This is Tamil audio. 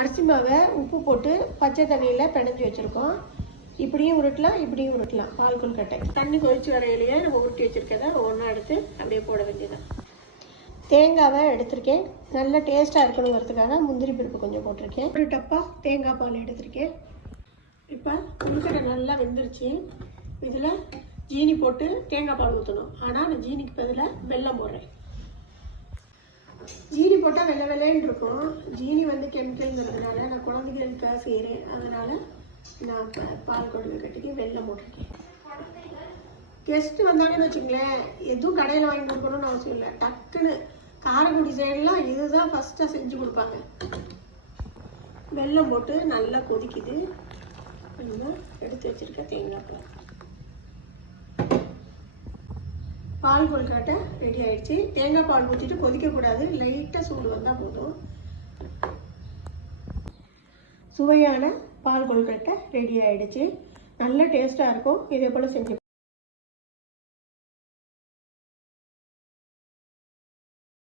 அரிசி மாவை உப்பு போட்டு பச்சை தண்ணியில் பிணைஞ்சி வச்சுருக்கோம். இப்படியும் உருட்டலாம் இப்படியும் உருட்டலாம். பால் கொழுக்கட்டை தண்ணி கொதிச்சு வரையிலேயே நம்ம உருட்டி வச்சுருக்கதை ஒன்றா எடுத்து அப்படியே போட வேண்டியதான் தேங்காவை எடுத்திருக்கேன். நல்ல டேஸ்ட்டாக இருக்கணுங்கிறதுக்காக முந்திரி பருப்பு கொஞ்சம் போட்டிருக்கேன். ஒரு டப்பா தேங்காய் பால் எடுத்திருக்கேன். இப்போ கொழுக்கட்டை நல்லா வெந்துருச்சு. இதில் ஜீனி போட்டு தேங்காய் பால் ஊற்றணும் ஆனால் நான் ஜீனிக்கு பதிலாக வெல்லம் போடுறேன். ஜீனி போட்டால் வெள்ளை வெள்ளைன்னு இருக்கும். ஜீனி வந்து கெமிக்கல்ங்கிறதுனால நான் குழந்தைகளுக்காக செய்கிறேன் அதனால் நான் இப்போ பால் குழம்பு கட்டிக்கு வெள்ளை போட்டிருக்கேன். கெஸ்ட்டு வந்தாங்கன்னு வச்சுங்களேன் எதுவும் கடையில் வாங்கி கொடுக்கணும்னு அவசியம் இல்லை. டக்குன்னு காரைக்குடி சைடெலாம் இதுதான் ஃபஸ்ட்டாக செஞ்சு கொடுப்பாங்க. வெல்லம் போட்டு நல்லா கொதிக்குது. நம்ம எடுத்து வச்சுருக்க தேங்காய் பால். பால் கொல்கட்டை ரெடி ஆயிடுச்சு. தேங்காய் பால் ஊற்றிட்டு கொதிக்கக்கூடாது. லைட்டாக சூடு வந்தால் போதும். சுவையான பால் கொல்கட்டை ரெடி ஆயிடுச்சு. நல்ல டேஸ்ட்டாக இருக்கும். இதே போல் செஞ்சு